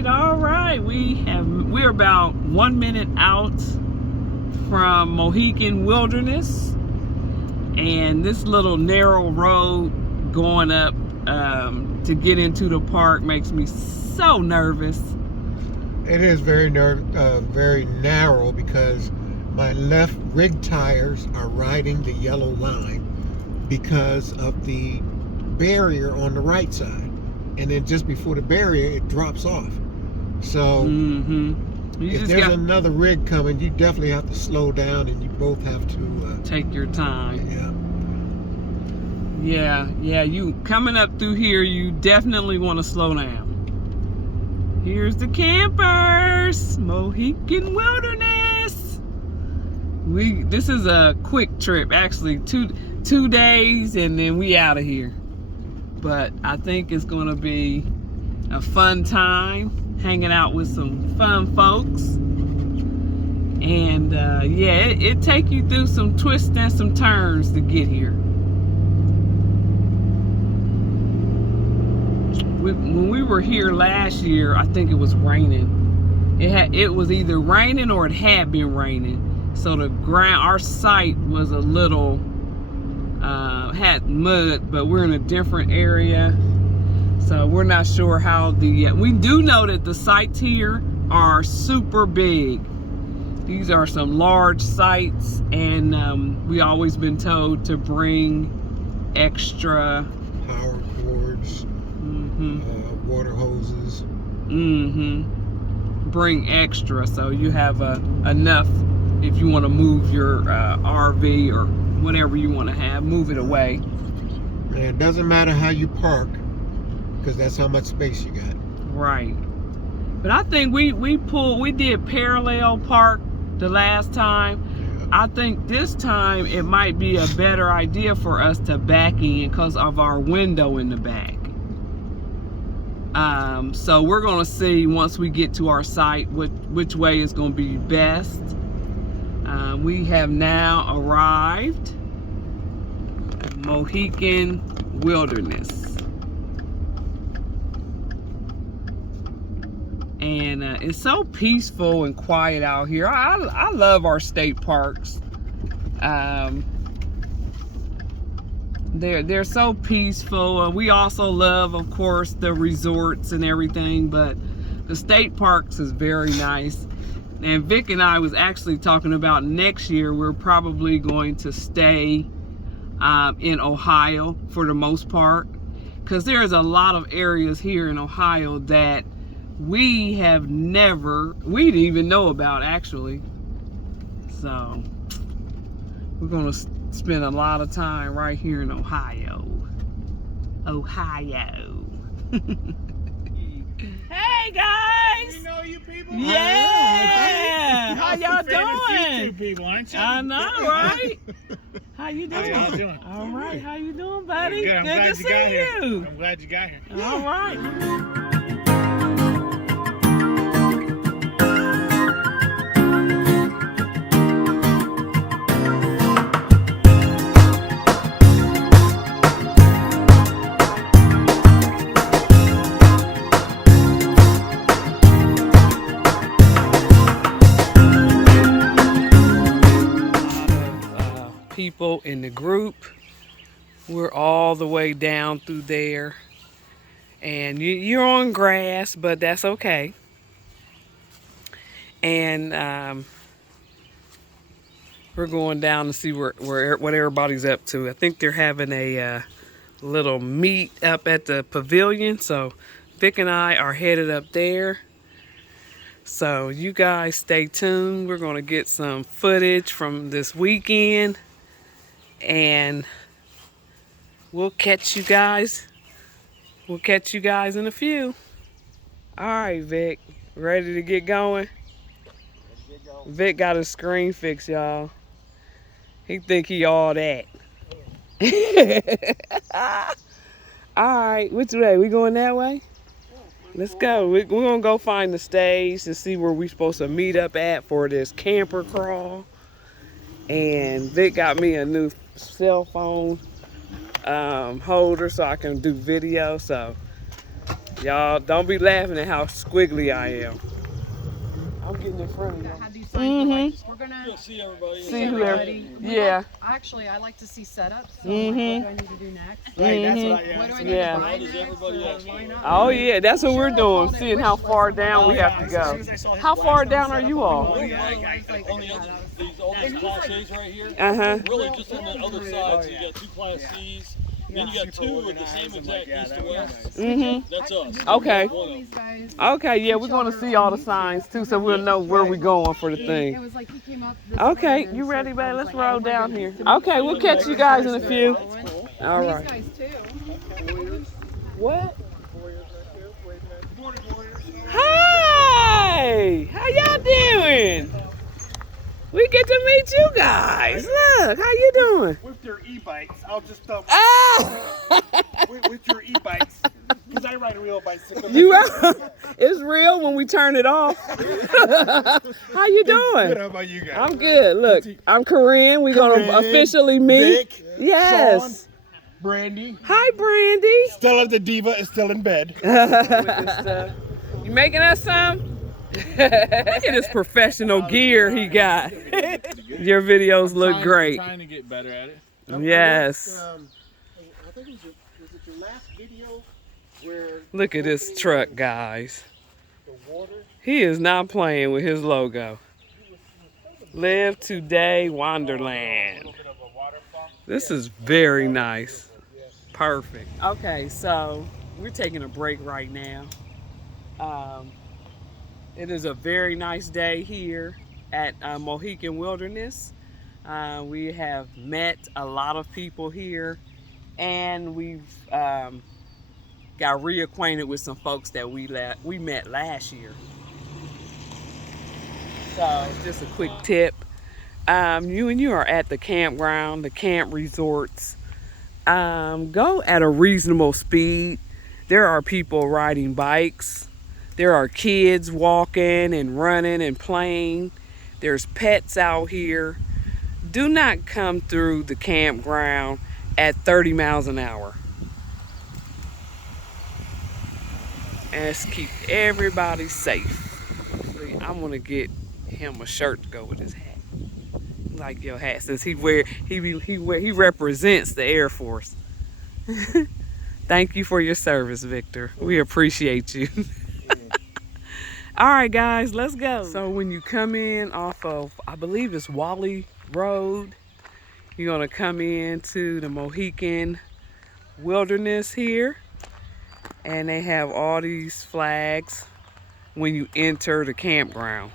right. We're about 1 minute out from Mohican Wilderness, and this little narrow road going up to get into the park makes me so nervous. It is very narrow because my left rig tires are riding the yellow line because of the barrier on the right side, and then just before the barrier it drops off. So if there's another rig coming, you definitely have to slow down, and you both have to take your time. Yeah. Yeah, you coming up through here, you definitely want to slow down. Here's the campers, Mohican Wilderness. This is a quick trip, actually, two days, and then we out of here. But I think it's gonna be a fun time hanging out with some fun folks. And yeah, it take you through some twists and some turns to get here. When we were here last year, I think it was raining. It was either raining or it had been raining. So the ground, our site was a little, had mud, but we're in a different area. So we're not sure how we do know that the sites here are super big. These are some large sites, and we always been told to bring extra power cords, water hoses. Bring extra so you have enough if you want to move your RV or whatever you want to have, move it away. And it doesn't matter how you park, because that's how much space you got. Right. But I think we did parallel park the last time. I think this time it might be a better idea for us to back in because of our window in the back. So we're gonna see once we get to our site which way is gonna be best. We have now arrived at Mohican Wilderness. And it's so peaceful and quiet out here. I love our state parks. They're so peaceful. We also love, of course, the resorts and everything, but the state parks is very nice. And Vic and I was actually talking about next year we're probably going to stay in Ohio for the most part, because there's a lot of areas here in Ohio that we didn't even know about, actually. So we're gonna spend a lot of time right here in Ohio. Hey guys! We know you people. Yeah! How y'all doing? YouTube people, aren't you? I know, right? How you doing? How y'all doing? All right. How you doing, buddy? Good. I'm Good glad to you got see here. you. I'm glad you got here. All right. People in the group. We're all the way down through there, and you're on grass, but that's okay. And we're going down to see what everybody's up to. I think they're having a little meet up at the pavilion, so Vic and I are headed up there. So you guys stay tuned. We're going to get some footage from this weekend, and we'll catch you guys in a few. All right, Vic, ready to get going? Vic got his screen fixed, y'all. He think he all that. All right, which way? We going that way? Let's go. We're gonna go find the stage to see where we're supposed to meet up at for this camper crawl. And Vic got me a new cell phone holder so I can do video. So Y'all don't be laughing at how squiggly I am. I'm getting in front of you. Have these signs like, we're gonna You'll see everybody. See whoever. Yeah. actually, I like to see setups. So Mhm. what do I need to do next? Right, that's what What do I need Yeah. to buy Does next? everybody else? Line up? Oh yeah, that's what we're doing. Seeing how far down we have to As go. soon as I saw his How far blast down on are setup, you I'm all? like, Right, yeah, like on the other, all these Class A's right here. Uh-huh. Really, just on the other side, so you got 2 Class C's. Then you got 2 with the same exact east and west. Mhm. That's us. Okay. One of These them. guys. Okay, yeah, we're gonna see all the signs too, so we'll know where we're going for the It thing. was like he came up this Okay, way and you ready, so I babe? was Let's like, roll oh my down goodness. here. Okay, we'll catch you guys in a few. All These right. guys too. What? Hi! How y'all doing? We get to meet you guys. Look, how you doing? With their e-bikes, I'll just stop Ah! with your e-bikes. Because I ride a real bicycle. You it's real when we turn it off. How you doing? Good, how about you guys? I'm good. Look, I'm Kerin. We're gonna Kerin, officially meet. Vic, Yes. Brandy. Hi, Brandy. Stella the diva is still in bed. You making us some? Look at this professional gear he got. Your videos look great. Trying to get better at it. Yes. I think was it your last video where Look at this truck, guys. the water? He is not playing with his logo. Live Today Wonderland. This is very nice. Perfect. Okay, so we're taking a break right now. It is a very nice day here at Mohican Wilderness. We have met a lot of people here, and we've got reacquainted with some folks that we met last year. So just a quick tip. You are at the campground, the camp resorts. Go at a reasonable speed. There are people riding bikes. There are kids walking and running and playing. There's pets out here. Do not come through the campground at 30 miles an hour. And let's keep everybody safe. See, I'm gonna get him a shirt to go with his hat. Like your hat, since he represents the Air Force. Thank you for your service, Victor. We appreciate you. All right, guys, let's go. So when you come in off of, I believe it's Wally Road, you're gonna come into the Mohican Wilderness here, and they have all these flags when you enter the campground.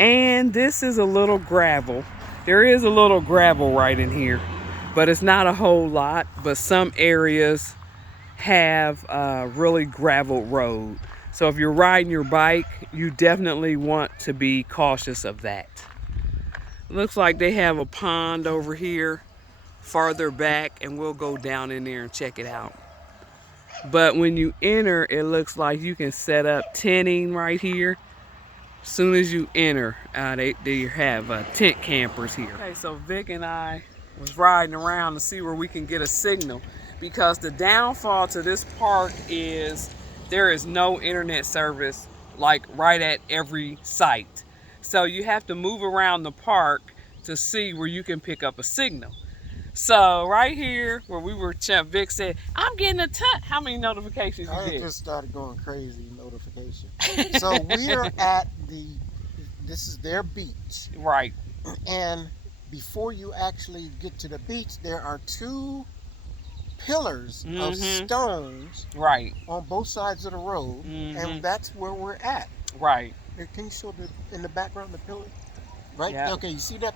And this is a little gravel. There is a little gravel right in here, but it's not a whole lot, but some areas have a really gravel road. So if you're riding your bike, you definitely want to be cautious of that. Looks like they have a pond over here farther back, and we'll go down in there and check it out. But when you enter, it looks like you can set up tenting right here. As soon as you enter, they have tent campers here. Okay, so Vic and I was riding around to see where we can get a signal, because the downfall to this park is there is no internet service like right at every site. So you have to move around the park to see where you can pick up a signal. So right here where we were, Vic said, I'm getting a ton. How many notifications you I get? just started going crazy notification. So we are at this is their beach. Right. And before you actually get to the beach, there are 2 pillars of stones Right. on both sides of the road, and that's where we're at. Right. Here, can you show in the background the pillar? Right? Yeah. Okay, you see that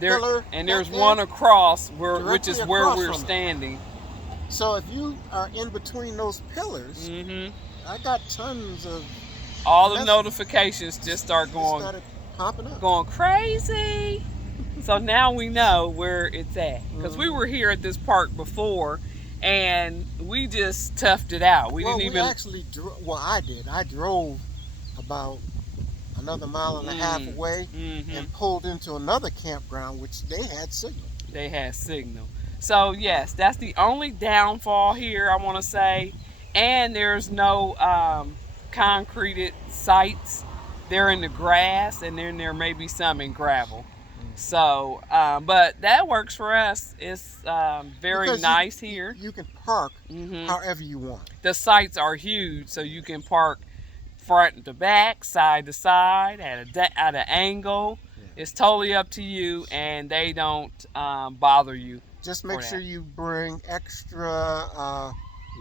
There, pillar? and there's right there? one across which is Directly where across we're from it. standing. So if you are in between those pillars, I got tons of All the messages. notifications just start Just started popping up. going crazy. So now we know where it's at, because we were here at this park before, and we just toughed it out. We didn't even. Actually I did. I drove about another mile and a half away and pulled into another campground, which they had signal. They had signal. So yes, that's the only downfall here, I want to say. and there's no concreted sites. They're in the grass, and then there may be some in gravel. So, but that works for us. It's very Because nice here. You can park Mhm. however you want. The sites are huge, so you can park front to back, side to side, at an angle. Yeah. It's totally up to you, and they don't bother you. Just make for sure that. you bring extra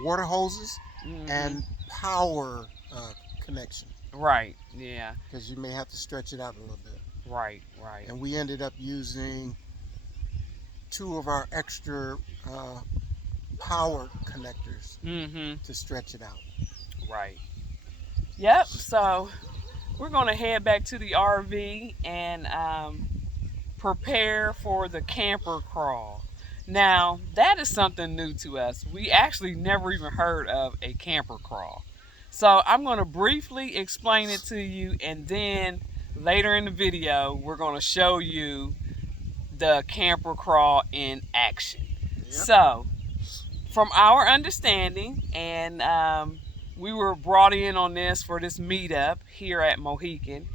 water hoses Mhm. and power connection, Right, yeah, because you may have to stretch it out a little bit. right. And we ended up using 2 of our extra power connectors Mm-hmm. to stretch it out. Right. Yep. So we're gonna head back to the RV and prepare for the camper crawl. Now that is something new to us. We actually never even heard of a camper crawl. So I'm gonna briefly explain it to you, and then later in the video we're gonna show you the camper crawl in action. Yep. So from our understanding, and we were brought in on this for this meetup here at Mohican,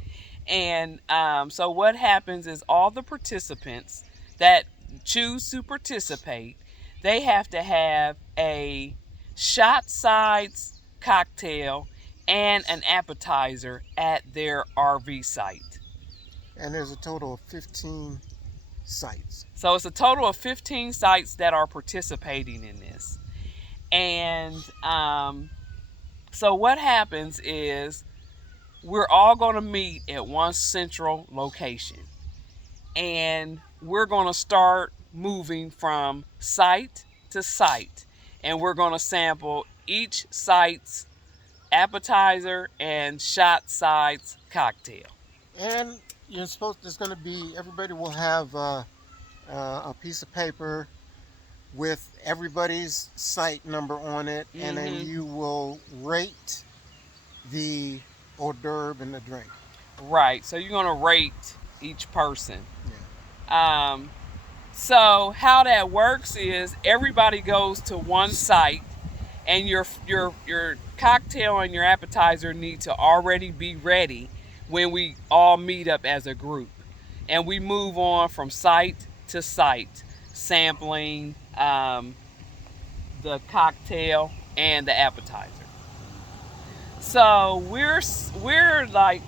and so what happens is all the participants that choose to participate, they have to have a shot sides cocktail and an appetizer at their RV site. And there's a total of 15 sites. So it's a total of 15 sites that are participating in this. And so what happens is we're all going to meet at one central location. And we're going to start moving from site to site. And we're going to sample each site's appetizer and shot sides cocktail. And there's going to be, everybody will have a piece of paper with everybody's site number on it, and then Mhm. you will rate the hors d'oeuvre and the drink. Right. So you're going to rate each person. Yeah. So how that works is everybody goes to one site, and your cocktail and your appetizer need to already be ready when we all meet up as a group, and we move on from site to site, sampling the cocktail and the appetizer. So we're like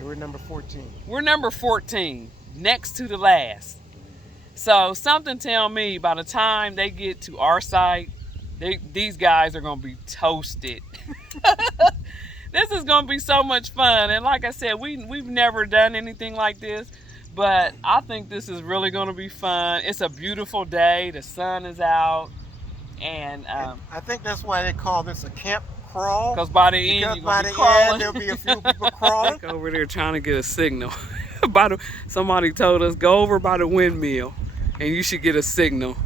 We're number 14. we're number 14, next to the last. So something tell me by the time they get to our site, these guys are gonna be toasted. This is gonna be so much fun, and like I said, we've never done anything like this, but I think this is really gonna be fun. It's a beautiful day. The sun is out, and I think that's why they call this a camp crawl. because by the end Because you're by gonna the be crawling. end, there'll be a few people crawling. Over there trying to get a signal. Somebody told us go over by the windmill, and you should get a signal.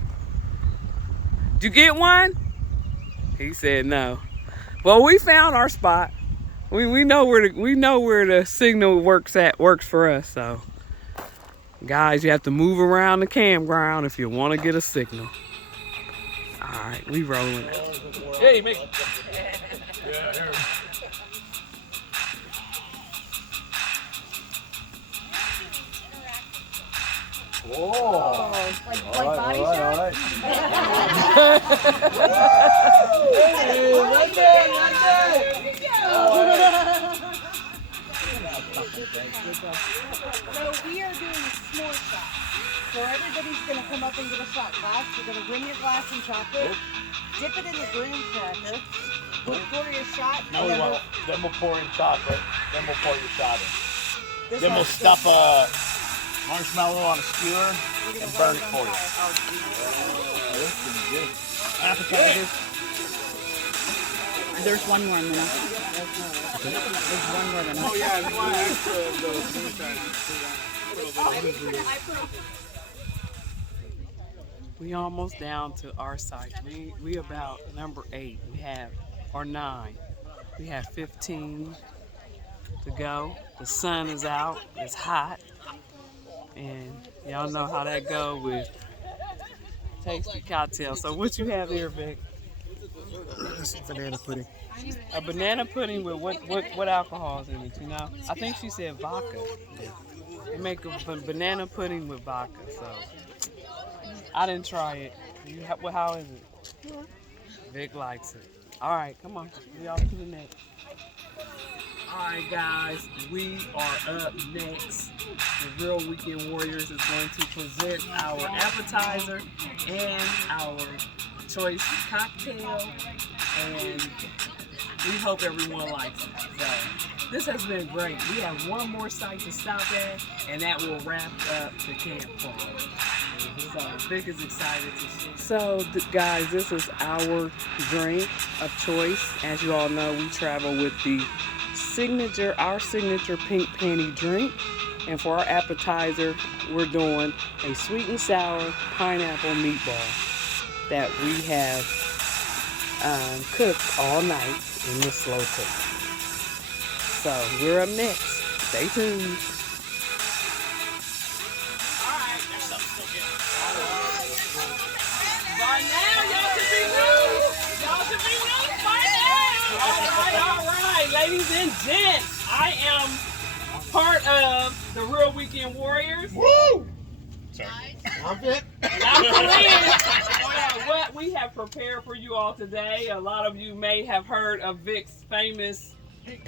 Did you get one? He said no. Well, we found our spot. We know where the signal works for us. So, guys, you have to move around the campground if you want to get a signal. All right, we rolling out. Hey, make. Like body shot? So we are doing a s'more shot. So everybody's going to come up and get a shot glass. You're going to bring your glass and chocolate, dip it in the graham cracker, pour your shot. Now we want, then we'll pour in chocolate, then we'll pour your shot in. This Then we'll one's stuff a marshmallow on a skewer and burn it for you. Appetizers. There's one more in there. There's one more than Oh yeah, we want extra We almost down to our site. We about number 8. We have, or 9. We have 15 to go. The sun is out. It's hot, and y'all know how that go with tasty cocktails. So what you have here, Vic? This is banana pudding. A banana pudding with what alcohols in it, you know? I think she said vodka. They make a banana pudding with vodka, so I didn't try it. How is it? Vic likes it. All right, come on. We off to the next. All right, guys, we are up next. The Real Weekend Warriors is going to present our appetizer and our choice cocktail, and we hope everyone likes it. So this has been great. We have one more site to stop at, and that will wrap up the campfire. So Vic is excited to see. So guys, this is our drink of choice. As you all know, we travel with our signature pink panty drink. And for our appetizer, we're doing a sweet and sour pineapple meatball that we have cooked all night in the slow cook. So we're up next. Stay tuned. By now, y'all should be new. Y'all should be new by now. All right. Ladies and gents, I am part of the Real Weekend Warriors. Woo! Sorry. I'm Vic. I'm Kerin. What we have prepared for you all today, a lot of you may have heard of Vic's famous Pink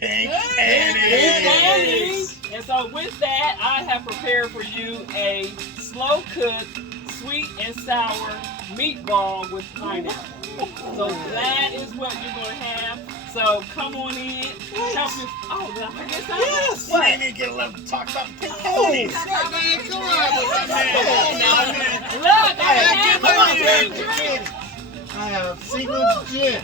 panties. And so with that, I have prepared for you a slow-cooked, sweet and sour meatball with pineapple. So that is what you're going to have. So come on in. Help me. Oh, did I forget something? Yes! What? I didn't get to talk about the pink panties. Look, I have I have single gin.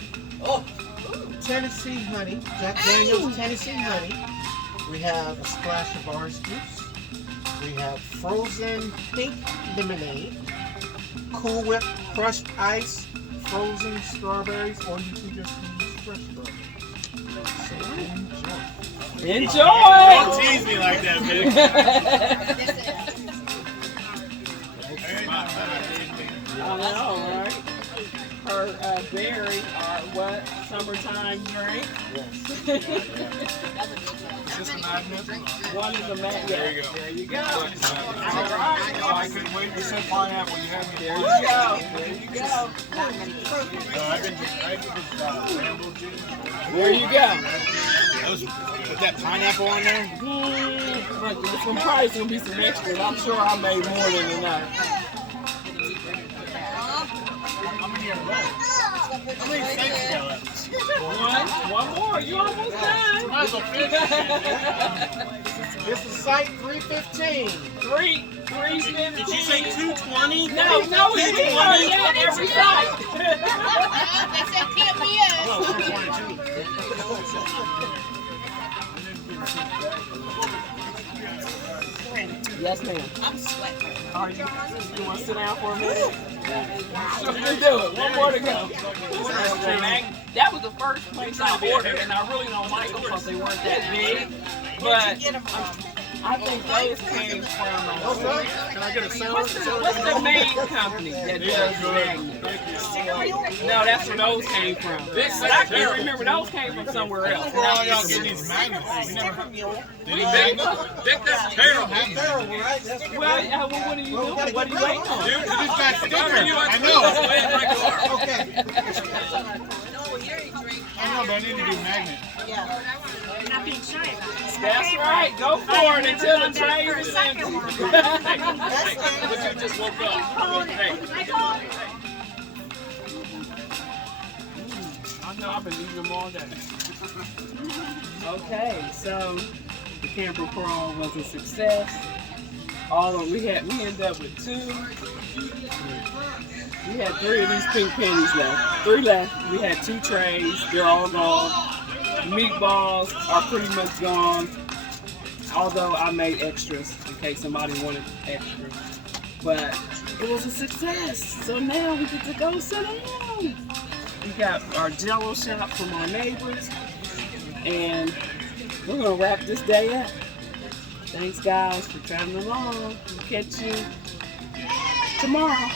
Tennessee honey, Jack Daniel's Tennessee honey. We have a splash of orange juice. We have frozen pink lemonade. Cool Whip crushed ice, frozen strawberries, or you can just use fresh strawberries. So enjoy. Don't tease me like that, Vic. I know, right? Her berry, our what? Summertime drink. Is this a magnet? One is a magnet. There you go. There you go. All right. Oh, I couldn't wait. You said pineapple. You had me. There you go. There you go. I think it's Ramble gin. There you go. Put that pineapple on there? But there's probably going to be some extras. I'm sure I made more than enough. How many are left? How many things are left? One more. You almost done. Might as well finish. This is site 315. 315. Did you say 220? No, we heard that every time. They said can't be us. Oh, 422. Yes, ma'am. I'm sweating. Are you? You want to sit down for a minute? Sure, you do it. One more to go. That was the first place I ordered, and I really don't like them because they weren't that big. But I think those came from. Can I get a sandwich? What's the main company that does magnets? No, that's where those came from. But I can't remember. Those came from somewhere else. Where all y'all getting these magnets? We never. Did he make them? Vic, that's terrible. Terrible, right? That's Well, what are you doing? What are you waiting on? Dude, you just got sticker. I know. okay. I know, but I need to do magnet. Not being shy about it. That's right. Go for it until the tray is empty. Look, I just woke up. Hey. I know I've been eating them all day. Okay, so the camper crawl was a success. We ended up with 2. We had 3 of these pink pennies left. 3 left. We had 2 trays. They're all gone. Meatballs are pretty much gone. Although I made extras in case somebody wanted extra. But it was a success. So now we get to go sit down. We got our Jell-O shot from our neighbors. And we're going to wrap this day up. Thanks, guys, for traveling along. We'll catch you tomorrow.